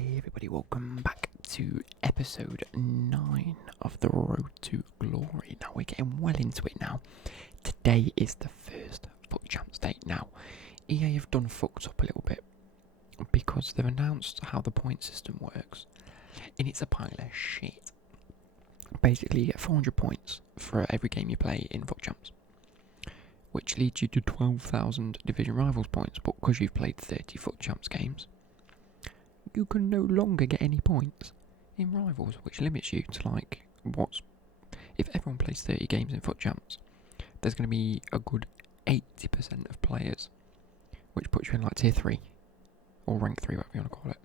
Hey everybody, welcome back to episode 9 of the Road to Glory. Now we're getting well into it now. Today is the first FUT Champs day. Now, EA have done fucked up a little bit because they've announced how the point system works, and it's a pile of shit. Basically, you get 400 points for every game you play in FUT Champs, which leads you to 12,000 Division Rivals points, but because you've played 30 FUT Champs games, you can no longer get any points in Rivals, which limits you to if everyone plays 30 games in FUT Champs, there's going to be a good 80% of players, which puts you in like tier 3, or rank 3, whatever you want to call it,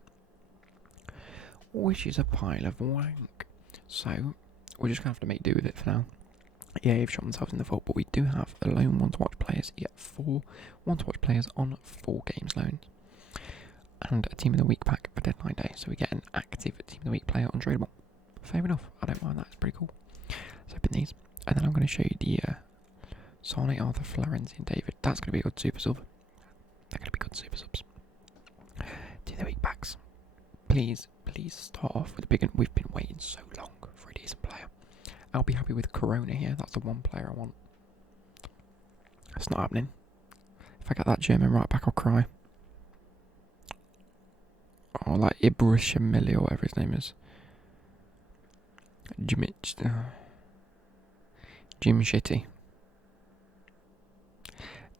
which is a pile of wank. So, we're just going to have to make do with it for now. Yeah, they've shot themselves in the foot, but we do have a loan one-to-watch players. You get 4 one-to-watch players on 4 games loans. And a Team of the Week pack for deadline day, so we get an active Team of the Week player untradeable. Fair enough, I don't mind that, it's pretty cool. So open these, and then I'm going to show you the Sane, Arthur, Florenzi and David. That's going to be a good super sub. They're going to be good super subs. Team of the Week packs. Please start off with a big one. We've been waiting so long for a decent player. I'll be happy with Corona here, that's the one player I want. It's not happening. If I get that German right back, I'll cry. Or like Ibrahimili or whatever his name is. Jim Shitty.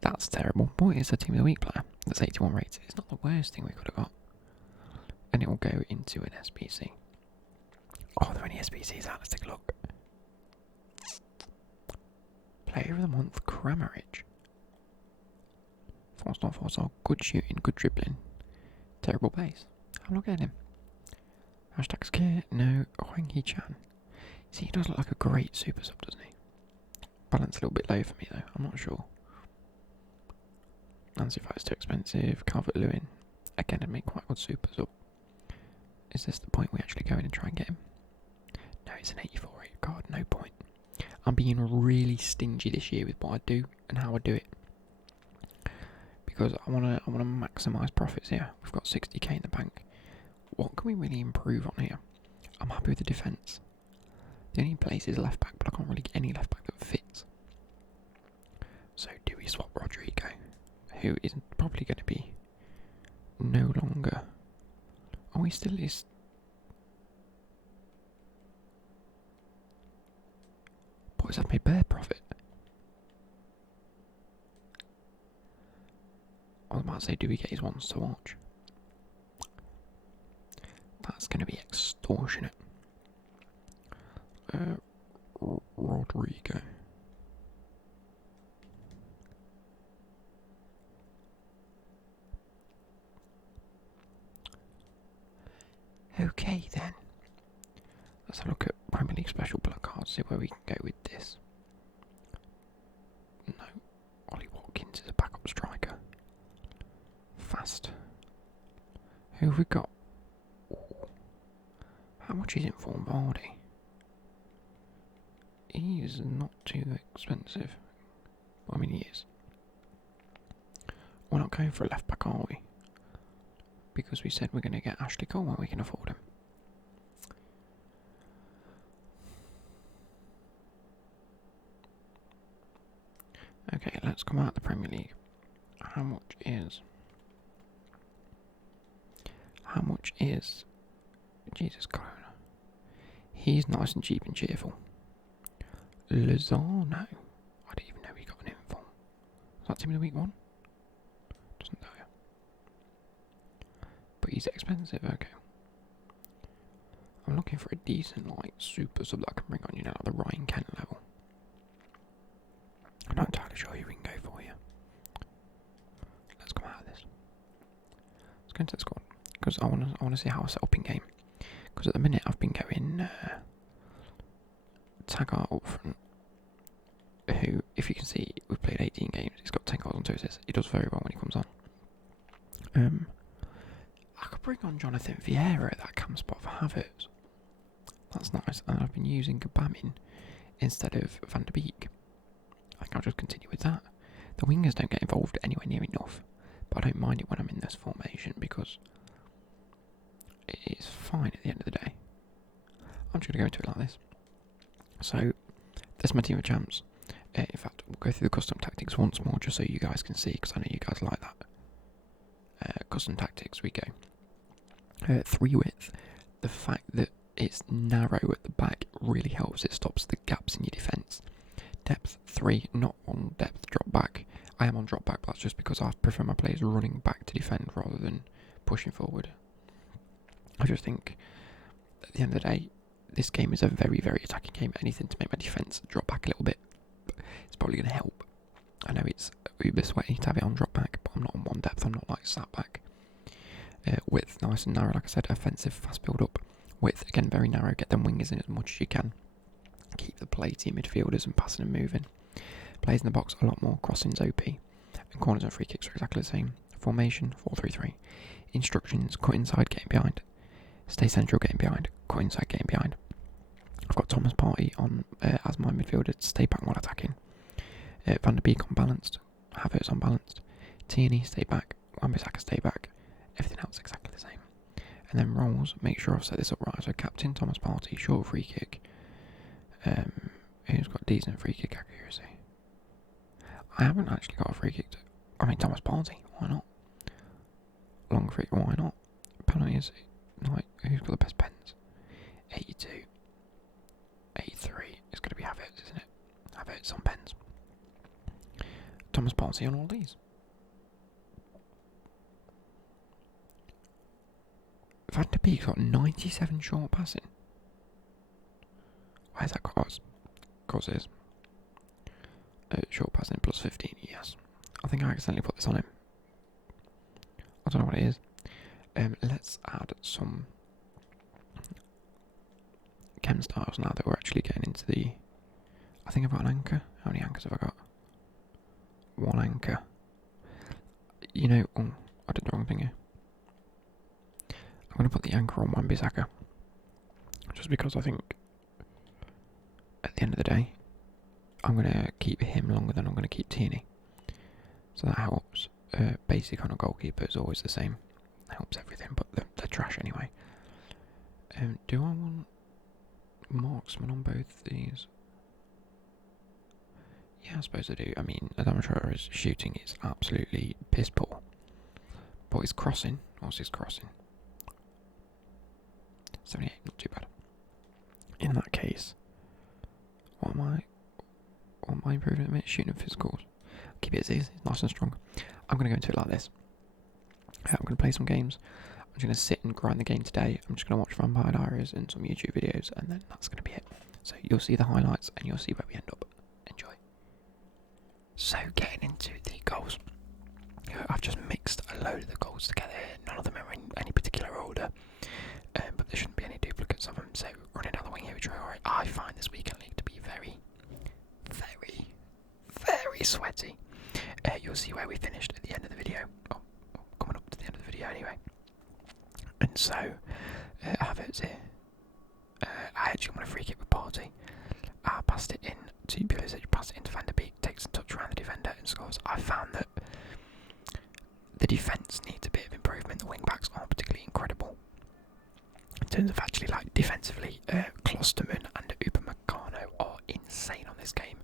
That's terrible. Boy, it's a Team of the Week player. That's 81 rated. It's not the worst thing we could have got. And it will go into an SBC. Oh, are there any SBCs out? Let's take a look. Player of the Month, Kramaric. 4-star, 4-star. Good shooting, good dribbling. Terrible base. I'm not getting him. Hashtag scare. No. Huang Chan. See, he does look like a great super sub, doesn't he? Balance a little bit low for me, though. I'm not sure. Nancy Fight is too expensive. Calvert-Lewin. Again, I'd make quite a good super sub. Is this the point we actually go in and try and get him? No, it's an 84 rate card. No point. I'm being really stingy this year with what I do and how I do it. Because I want to maximise profits here. We've got 60k in the bank. What can we really improve on here? I'm happy with the defence. The only place is left back, but I can't really get any left back that fits. So do we swap Rodrigo, who is probably going to be no longer? Oh, he still is. Boys, I've made bare profit. I was about to say, do we get his ones to watch? That's going to be extortionate. Rodrigo. Okay then. Let's have a look at Premier League special black cards, see where we can go with this. No. Ollie Watkins is a backup striker. Fast. Who have we got? Ooh. How much is it for Vardy? He is not too expensive. Well, I mean, he is. We're not going for a left back, are we? Because we said we're going to get Ashley Cole when we can afford him. Okay, let's come out of the Premier League. How much is Jesus Corona? He's nice and cheap and cheerful. Lozano. I didn't even know he got an info. Is that Team of the Week one? Doesn't know. But he's expensive, okay. I'm looking for a decent super sub that I can bring on, at the Ryan Kent level. I'm not entirely sure who we can go for here. Let's come out of this. Let's go into the squad. Because I want to see how I set up in game. Because at the minute I've been going Taggart up front, who, if you can see, we've played 18 games. He's got 10 goals and 2 assists. He does very well when he comes on. I could bring on Jonathan Vieira at that cam spot for Havertz. That's nice. And I've been using Gabamin instead of Van der Beek. I think I'll just continue with that. The wingers don't get involved anywhere near enough, but I don't mind it when I'm in this formation because fine at the end of the day. I'm just going to go into it like this. So, there's my team of champs. In fact, we'll go through the custom tactics once more just so you guys can see, because I know you guys like that. Custom tactics, we go. 3 width. The fact that it's narrow at the back really helps. It stops the gaps in your defence. Depth 3, not on depth drop back. I am on drop back, but that's just because I prefer my players running back to defend rather than pushing forward. I just think, at the end of the day, this game is a very, very attacking game. Anything to make my defence drop back a little bit, it's probably going to help. I know it's uber sweaty to have it on drop back, but I'm not on 1 depth. I'm not like sat back. Width, nice and narrow, like I said, offensive, fast build up. Width, again, very narrow. Get them wingers in as much as you can. Keep the play to your midfielders and passing and moving. Plays in the box a lot more. Crossings OP. And corners and free kicks are exactly the same. Formation 4-3-3. Instructions: cut inside, getting behind. Stay central, getting behind. Cut inside, getting behind. I've got Thomas Partey on as my midfielder to stay back while attacking. Van der Beek unbalanced. Havertz unbalanced. Tierney stay back. Wan-Bissaka stay back. Everything else exactly the same. And then roles, make sure I've set this up right. So captain Thomas Partey, short free kick. Who's got decent free kick accuracy? I haven't actually got a free kick. Thomas Partey, why not? Long free, why not? Penalties, like, who's got the best pens? 82. 83. It's going to be Havertz, isn't it? Havertz on pens. Thomas Partey on all these. Van der Beek's got 97 short passing. Why is that cause? Cause it is. Short passing plus 15, yes. I think I accidentally put this on him. I don't know what it is. Let's add some chem styles now that we're actually getting into the... I think I've got an anchor. How many anchors have I got? 1 anchor. You know, I did the wrong thing here. I'm going to put the anchor on Wan-Bissaka. Just because I think at the end of the day, I'm going to keep him longer than I'm going to keep Tierney. So that helps. Basic on a goalkeeper is always the same. Helps everything, but they're trash anyway. Do I want marksman on both these? Yeah, I suppose I do. I mean, Adamashora's shooting is absolutely piss poor. But his crossing, what's his crossing? 78, not too bad. In that case, what am I improving at the minute? Shooting and physicals. Keep it as is, it's nice and strong. I'm going to go into it like this. I'm going to play some games. I'm just going to sit and grind the game today. I'm just going to watch Vampire Diaries and some YouTube videos, and then that's going to be it. So you'll see the highlights and you'll see where we end up. Enjoy. So getting into the goals. I've just mixed a load of the goals together. None of them are in any particular order. But there shouldn't be any duplicates of them. So running down the wing here with Traore, I find this weekend league to be very, very, very sweaty. You'll see where we finished at the end of the video. Coming up to the end of the video anyway. And so, Havertz here. I actually want a free kick with Partey. I passed it in to Pulisic, passed it into Van der Beek, takes a touch around the defender and scores. I found that the defence needs a bit of improvement. The wing backs aren't particularly incredible. In terms of actually, like, defensively, Klosterman and Upamecano are insane on this game.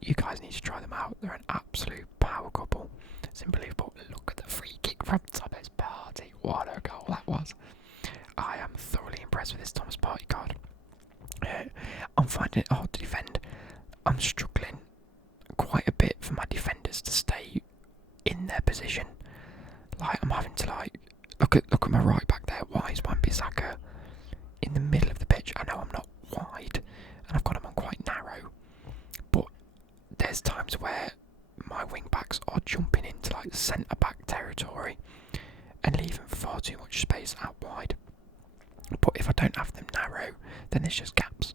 You guys need to try them out. They're an absolute power couple. It's unbelievable. Look at the free kick from Thomas Partey. What a goal that was. I am thoroughly impressed with this Thomas Partey card. I'm finding it hard to defend. I'm struggling quite a bit for my defenders to stay in their position. Like, I'm having to, like, look at my right back there. Why is Wan-Bissaka in the middle of the pitch? I know I'm not wide and I've got him on quite narrow, but there's times where my wing backs are jumping into like centre back territory and leaving far too much space out wide. But if I don't have them narrow, then there's just gaps.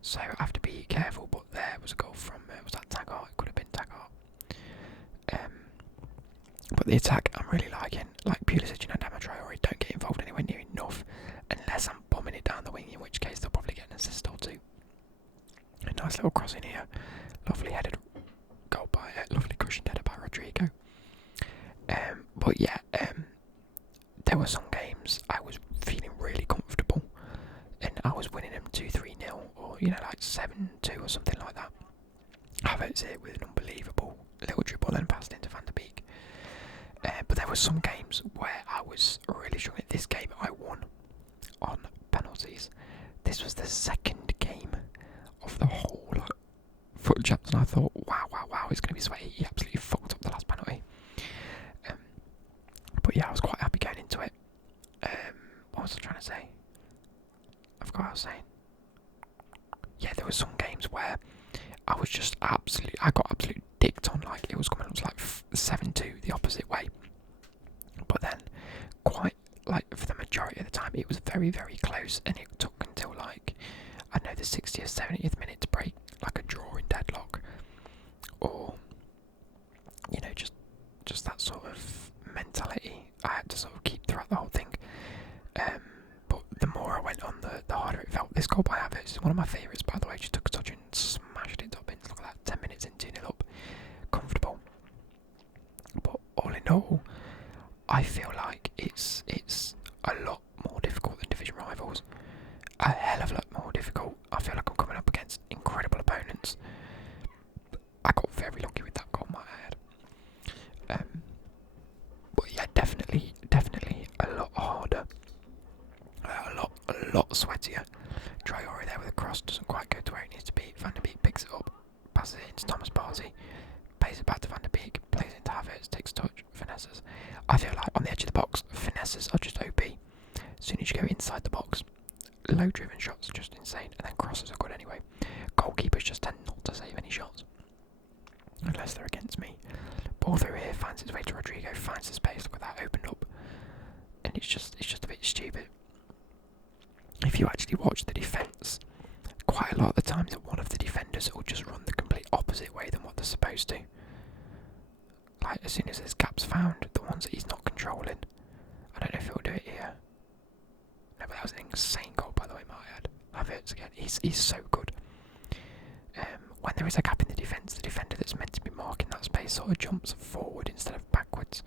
So I have to be careful. But there was a goal from was that Taggart? It could have been Taggart. But the attack I'm really liking. Like Pulisic and Adama Traore don't get involved anywhere near enough unless I'm bombing it down the wing, in which case they'll probably get an assist or two. A nice little cross in here. Lovely headed goal by lovely cushion header by Rodrigo. But yeah, there were some games I was feeling really comfortable I was winning them 2-3-0, or like 7-2 or something like that. Havertz here with an unbelievable little dribble and passed into Van der Beek. But there were some games where I was really struggling. This game I won on penalties. This was the second game of the whole FUT Champions, and I thought, wow, it's going to be sweaty. He absolutely fucked up the last penalty. But yeah, I was quite happy going into it. What was I trying to say? I forgot what I was saying. Yeah, there were some games where I was just I got absolutely dicked on. Like, it was coming up to like 7-2 the opposite way. But then, quite like for the majority of the time, it was very, very close, and it took until like, I don't know, the 60th or 70th minute to break like a draw in deadlock, or just that sort of mentality I had to sort of keep throughout the whole thing. But the more I went on, the harder it felt. This goal by Havertz is one of my favourites, by the way. Just took a touch and smashed it top in. Look at that, 10 minutes in, 2-0 up, comfortable. But all in all, I feel like it's a lot more difficult than division rivals. A hell of a lot more difficult. I feel like I'm coming up against incredible opponents. I got very lucky with that goal, might I add. But yeah, definitely a lot harder. A lot sweatier. Traore there with a cross, doesn't quite go to where it needs to be. Van der Beek picks it up, passes it into Thomas Partey, plays it back to Van der Beek, plays it into Havertz, takes touch, finesses. I feel like on the edge of the box, finesses are just OP. As soon as you go inside the box, low driven shots are just insane, and then crosses are good anyway. Goalkeepers just tend not to save any shots, unless they're against me. Ball through here, finds its way to Rodrigo, finds the space, look at that, opened up. And it's just a bit stupid. If you actually watch the defence, quite a lot of the time that one of the defenders will just run the complete opposite way than what they're supposed to. Like, as soon as there's gaps found, the ones that he's not controlling. I don't know if he'll do it here. No, but that was an insane goal, by the way, might I add. Havertz again, he's so good. When there is a gap in the defence, the defender that's meant to be marking that space sort of jumps forward instead of backwards.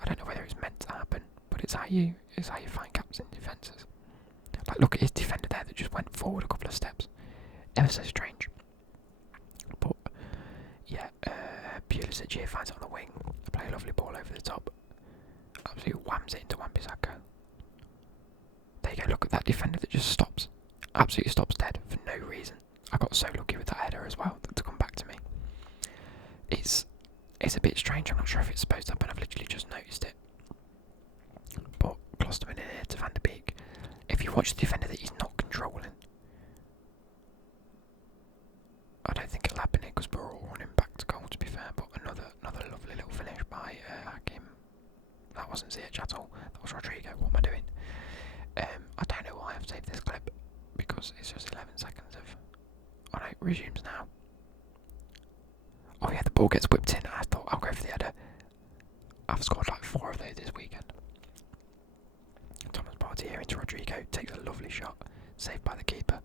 I don't know whether it's meant to happen, but it's how you find gaps in defences. Like, look at his defender there that just went forward a couple of steps. Ever so strange. But yeah, Pulisic here finds it on the wing. Play a lovely ball over the top. Absolutely whams it into Wan-Bissaka. There you go, look at that defender that just stops. Absolutely stops dead for no reason. I got so lucky with that header as well to come back to me. It's a bit strange, I'm not sure if it's supposed to happen, I've literally just noticed it. But Klosterman in here to Van der Beek. If you watch the defender that he's not controlling, I don't think it'll happen here because we're all running back to goal, to be fair. But another lovely little finish by Hakim. That wasn't Ziyech at all, that was Rodrigo. What am I doing? I don't know why I've saved this clip, because it's just 11 seconds of... Oh no, it resumes now. Oh yeah, the ball gets whipped in. I thought I'll go for the header. I've scored like 4 of those this weekend. Thomas Partey here into Rodrigo, takes a lovely shot, saved by the keeper.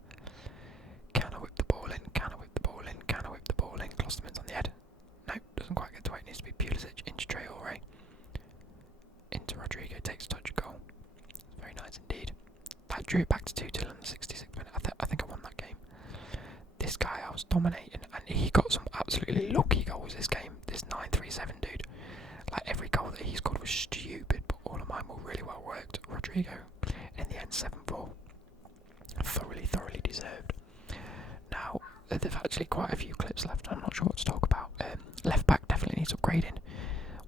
Can I whip the ball in? Can I whip the ball in? Can I whip the ball in? Klosterman's on the head. No, doesn't quite get to where it needs to be. Pulisic into Traore. Into Rodrigo, takes touch, goal. Very nice indeed. That drew it back to 2-2 in the 66th minute. I think I won that game. This guy, I was dominating, and he got some absolutely lucky goals this game. This 9-3-7 dude. Like, every goal that he scored was stupid, but all of mine were really well worked. Rodrigo, in the end, 7-4. Thoroughly deserved. Now, there's actually quite a few clips left. I'm not sure what to talk about. Left back definitely needs upgrading.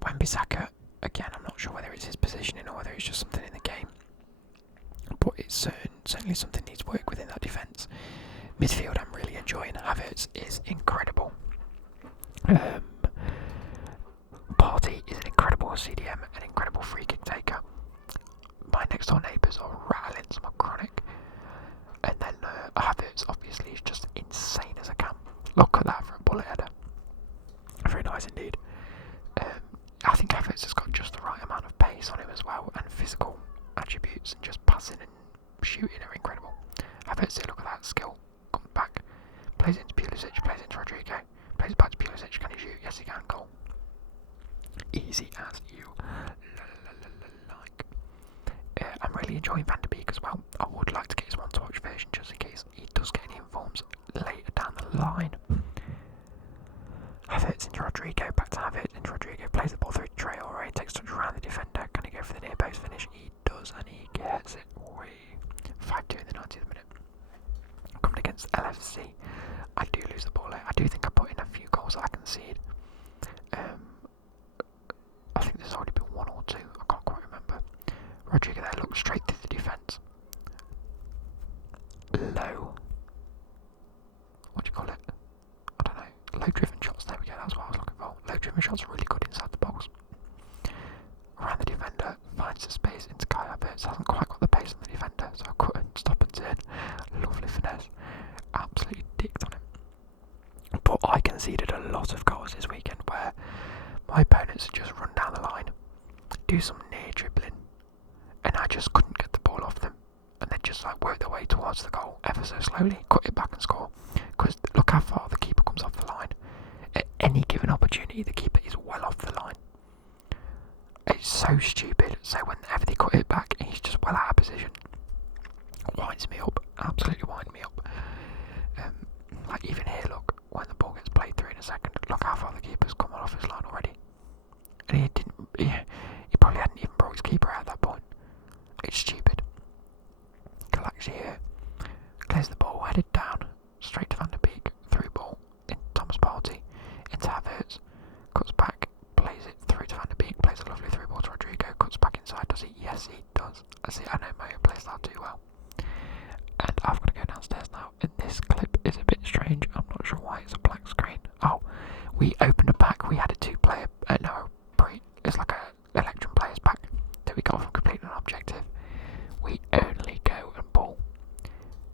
Wan-Bissaka, again, I'm not sure whether it's his positioning or whether it's just something in the game. But it's certainly something that needs work within that defence. Midfield, I'm really enjoying. Havertz is incredible. Partey is an incredible CDM, an incredible free kick taker. My next door neighbours are rattling some chronic. And then Havertz obviously is just insane as a can. Look at that for a bullet header. Very nice indeed. I think Havertz has got just the right amount of pace on him as well, and physical attributes, and just passing and shooting are incredible. Havertz, look at that skill. Comes back, plays into Pulisic, plays into Rodrigo, plays back to Pulisic. Can he shoot? Yes, he can. Goal. Easy as you like. I'm really enjoying Van der Beek as well. I would like to get his one-to-watch version. conversation just in case he does get any informs later down the line. Havertz into Rodrigo, back to Havertz into Rodrigo, plays the ball through Traore, takes touch around the defender, can he go for the near post finish? He does, and he gets it. 5-2 in the 90th minute. Coming against LFC, I do lose the ball. I do think I put in a few goals that I concede. I think there's already been 1 or 2, I can't quite remember. Rodrigo there looks straight through the defence. Low. What do you call it? I don't know. Low driven shots, there we go, that's what I was looking for. Low driven shots are really good inside the box. Around the defender, finds the space into Kai Havertz, hasn't quite got the pace on the defender, so I couldn't stop and turn. Lovely finesse. Absolutely dicked on him. But I conceded a lot of goals this weekend where my opponents had just run down the line, do some near dribbling, and I just couldn't get the ball off them. And they'd just like work their way towards the goal ever so slowly, cut it back and score. Because look how far the keeper comes off the line. At any given opportunity, the keeper is well off the line. It's so stupid. So whenever they cut it back, he's just well out of position. Winds me up. Absolutely winds me up. Like even here, look, when the ball gets played through in a second, look how far the keeper's come off his line already. And he didn't. He probably hadn't even brought his keeper out at that point. It's stupid. Galaxy here clears the ball, headed down, straight to Van der Beek, through ball in Thomas Partey, into Havertz, cuts back, plays it through to Van der Beek, plays a lovely through ball to Rodrigo, cuts back inside, does he? Yes, he does. I know Mayo plays that too well. And I've got to go downstairs now, and this clip is a bit strange, I'm not sure why it's a black screen. Oh, we opened a pack, we had a 2-player, it's like a Electrum players pack that we got from completing an objective. We only go and pull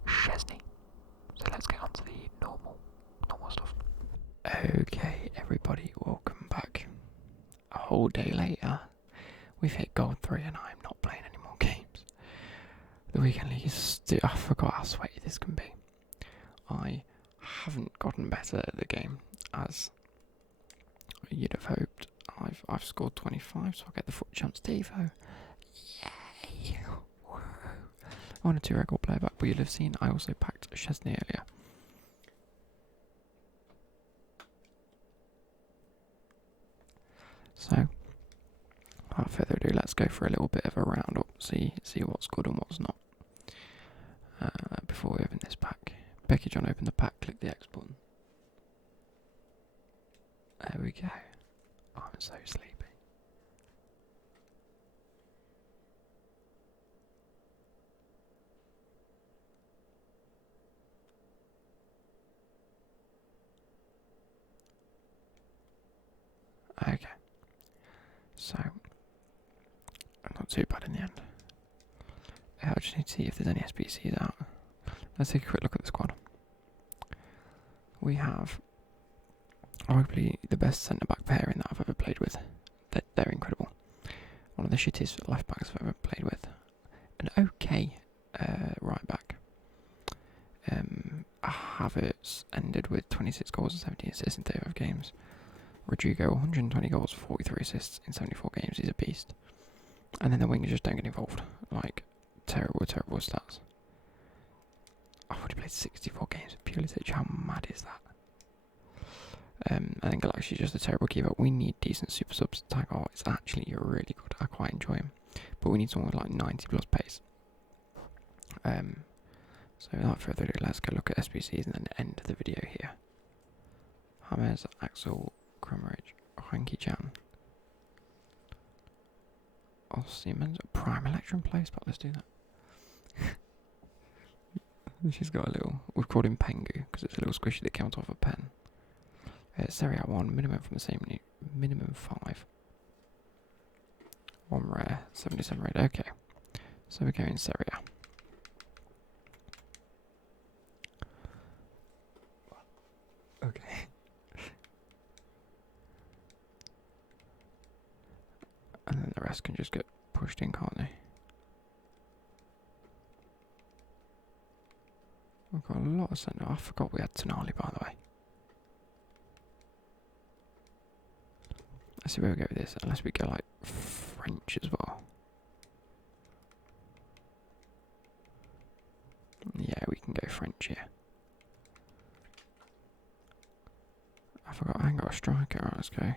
Chesney. So let's get on to the normal stuff. Okay, everybody, welcome back. A whole day later, we've hit goal 3 and I'm not playing any more games. The weekend league is still, I forgot how sweaty this can be. I haven't gotten better at the game as you'd have hoped. I've scored 25, so I'll get the FUT Champs Devo. Yay! Woo. I want a 2 record player back, but you'll have seen I also packed Chesney earlier. So, without further ado, let's go for a little bit of a roundup, see what's good and what's not. Before we open this pack, Becky John, open the pack, click the X button. There we go. I'm so sleepy. Okay. So, not too bad in the end. I just need to see if there's any SBCs out. Let's take a quick look at the squad. We have arguably the best centre-back pairing that I've ever played with. They're incredible. One of the shittiest left-backs I've ever played with. An okay right-back. Havertz ended with 26 goals and 17 assists in 35 games. Rodrigo, 120 goals, 43 assists in 74 games. He's a beast. And then the wingers just don't get involved. Like, terrible stats. I've already played 64 games with Pulisic. How mad is that? I think Galaxy is just a terrible keeper. We need decent super subs to tag. Oh, it's actually really good. I quite enjoy him. But we need someone with like 90 plus pace. So without further ado, let's go look at SBCs and then end the video here. James, Axel, Krumrich, Frankie Chan. Oh, Siemens, Prime Electrum plays, but let's do that. She's got a little, we've called him Pengu because it's a little squishy that comes off a pen. Serie A 1, minimum from the same league, minimum 5. 1 rare, 77 rated, okay. So we're going Serie A. Okay. And then the rest can just get pushed in, can't they? We've got a lot of centre. I forgot we had Tonali, by the way. Let's see where we go with this, unless we go like French as well. Yeah, we go French here. I forgot I ain't got a striker. Alright, let's go.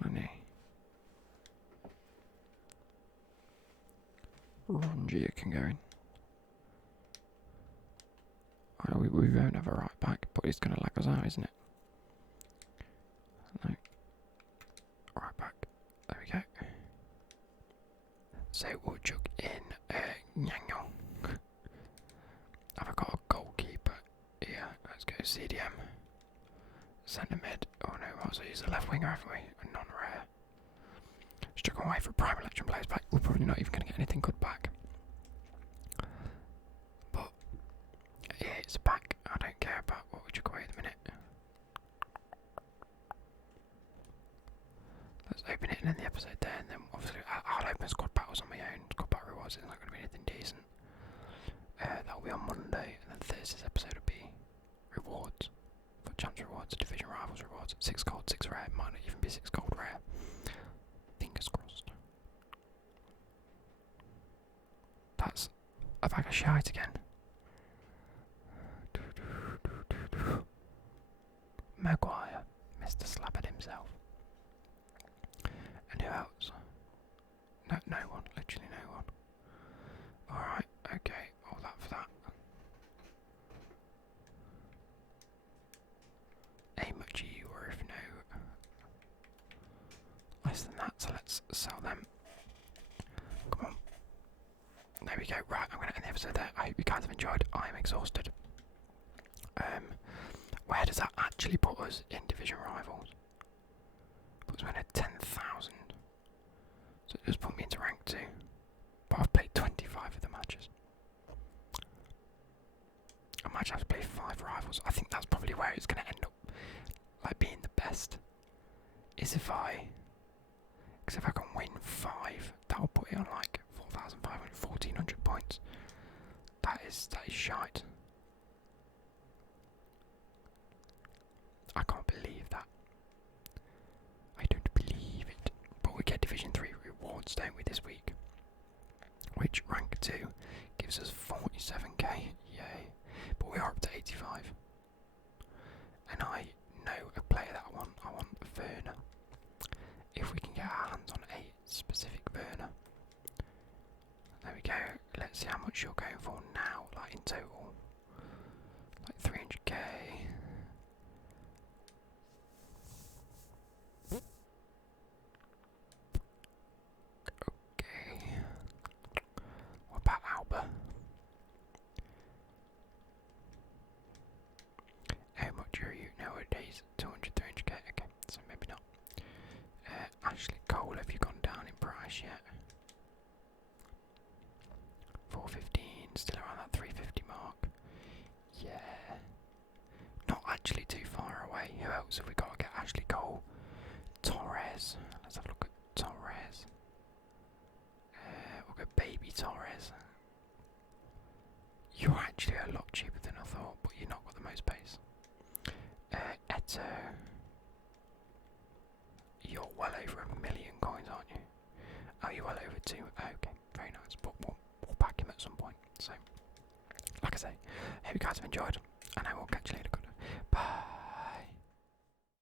Plenty. Rongia can go in. I know we won't have a right back, but it's going to lag us out, isn't it? No. Right back. There we go. So we'll chuck in Nyangong. Have I got a goalkeeper? Yeah, let's go CDM. Centre mid. Oh no, we might as well use the left winger, haven't we? A non-rare. Struck away for prime election players back. We're probably not even going to get anything good back. But yeah, it's back. I don't care about what we chuck away at the minute. Let's open it and end the episode there, and then obviously I'll open squad battles on my own. Squad battle rewards, it's not going to be anything decent. That'll be on Monday, and then Thursday's episode will be rewards. FUT Champions rewards, Division Rivals rewards. 6 gold, 6 rare. Might not even be 6 gold rare. Fingers crossed. That's a bag of shite again. Maguire, Mr. Slapped himself. And who else? No one, literally no one. Alright, okay, all that for that. Aim at you, or if no, less than that, so let's sell them. Come on. There we go, right, I'm going to end the episode there. I hope you guys have enjoyed. I am exhausted. Where does that actually put us in Division Rivals? Puts me in at 10,000. So it does put me into rank 2. But I've played 25 of the matches. I might have to play 5 rivals. I think that's probably where it's going to end up, like, being the best. Is if I can win 5, that'll put it on like 4,500, 1,400 points. That is shite. I can't believe that. I don't believe it. But we get Division 3 rewards, don't we, this week? Which rank 2 gives us 47k. Yay. But we are up to 85. And I know a player that I want. I want Werner. If we can get our hands on a specific Werner. There we go. Let's see how much you're going for now, like in total. Like 300k. What about Alba? How much are you nowadays? 200, 300k. Okay, so maybe not. Ashley Cole, have you gone down in price yet? 415, still around that 350 mark. Yeah. Not actually too far away. Who else have we got to get? Ashley Cole. Torres. Let's have a look at Torres. We'll go Baby Torres. You're actually a lot cheaper than I thought, but you've not got the most pace. Eto. You're well over 1 million coins, aren't you? Oh, you're well over 2. Okay, very nice. But we'll pack him at some point. So, like I say, I hope you guys have enjoyed, and I will catch you later.